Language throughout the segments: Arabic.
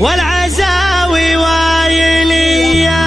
والعزاوي وايلية.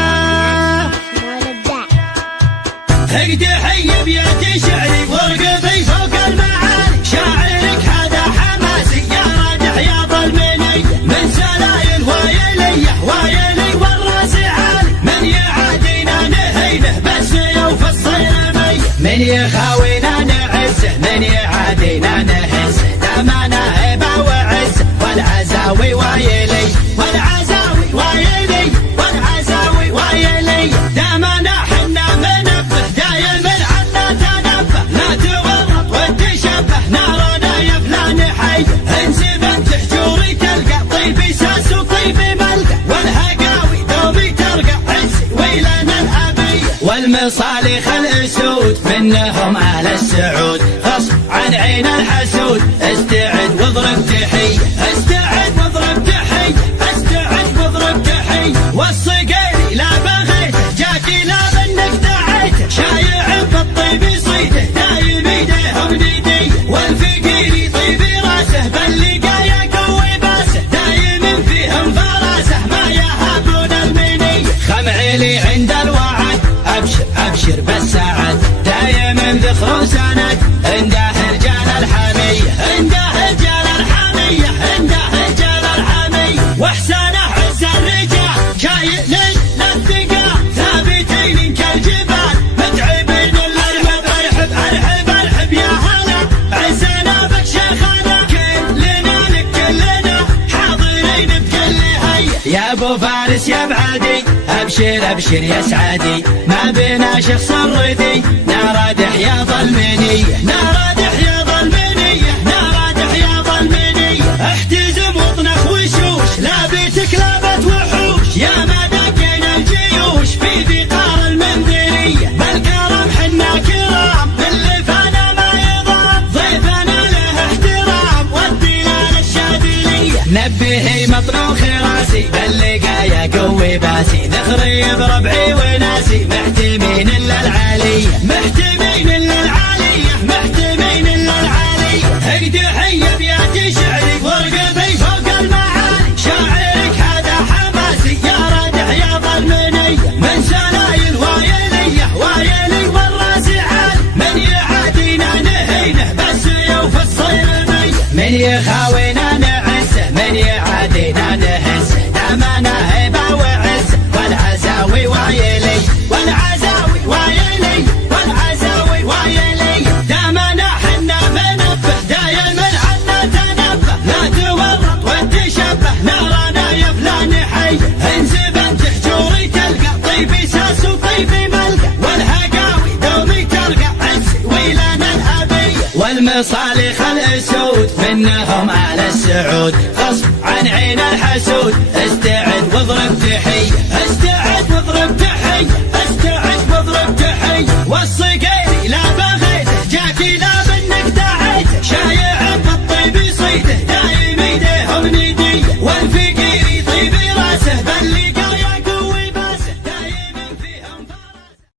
اقدحي بيد شعري وارقبي فوق المعالي، شاعرك هذا حماسي يا رادح يا ظلمني، من سلايل وايلية وايلي والراس عالي، من يعادينا نهينه بالسيوف الصيرمي، من يخاوينا نعزه من يعادينا نهزه، دامنا هبه وعزه والعزاوي وايلي، والعزاوي وايلي والعزاوي وايلي، دامنا حنا منبه دايم عنا تنبه، لا تورط وتشبه نارنا يفلى نحي، انسبت حجوري تلقى طيبي ساس وطيبي ملقى، والهقاوي دومي ترقى عزي ويلنا الابي، والمصالح الاسود منهم اهل السعود، غصب عن عين الحسود، استعد واضرب تحيه استعد واضرب تحيه استعد واضرب تحيه، والصقيري لا بغيته جاكي لا بنك دعيته، شايع بالطيب صيده دايم ايديهم نديه، والفقيري طيبي راسه باللقايا قوي باسه، دايم فيهم فراسه ما يهابون المنيه، خمعيلي عند الوعد ابشر ابشر بالسعد، دايم ذخر وسند عنده رجال الحميه عنده رجال الحميه عنده رجال الحميه، واحسانه عز الرجال شايل للثقال، ثابتين كالجبال متعبين الارحب ارحب ارحب ارحب يا هلا، عزنا بك شيخنا كلنا لك كلنا حاضرين بكل هيئه، يا ابو فارس يا بعدي ابشر ابشر يا سعدي، ما بينا شخص ردي نارادح يا ظلمني نارادح يا ظلمني نارادح يا ظلمني، احتزم واطنخ وشوش لابتك لابت وحوش، يا ما دقينا الجيوش في بقار المنذريه، بالكرم حنا كرام اللي فانا ما يضام، ضيفنا له احترام ودينا للشاذليه، نبهي مطروخ راسي باللقايا قوي باسي، ذخري بربعي وناسي محتمين الا العاليه محتمين الا العاليه محتمين الا العاليه، اقدحي بيد شعري وارقبي فوق المعالي، شاعرك هذا حماسي يا رادح يا ظلمني، من سلايل وايليه وايلي والراس عالي، من يعادينا نهينه بالسيوف الصيرمي، من يخاوينا نعزه من يعادينا نهزه، دامنا هبه وعزه والعزاوي وايلي والعزاوي وايلي والعزاوي وايلي، دامنا حنا منبه دايم عنا تنبه، لا تورط وتشبه نارنا يفلى نحي، انزبت حجوري تلقى طيبي ساس وطيبي ملقى، والهقاوي دومي تلقى عزي ويلنا الابي، والمصالح الاسود منهم اهل السعود، غصب عن عين الحسود استعد واضرب تحيه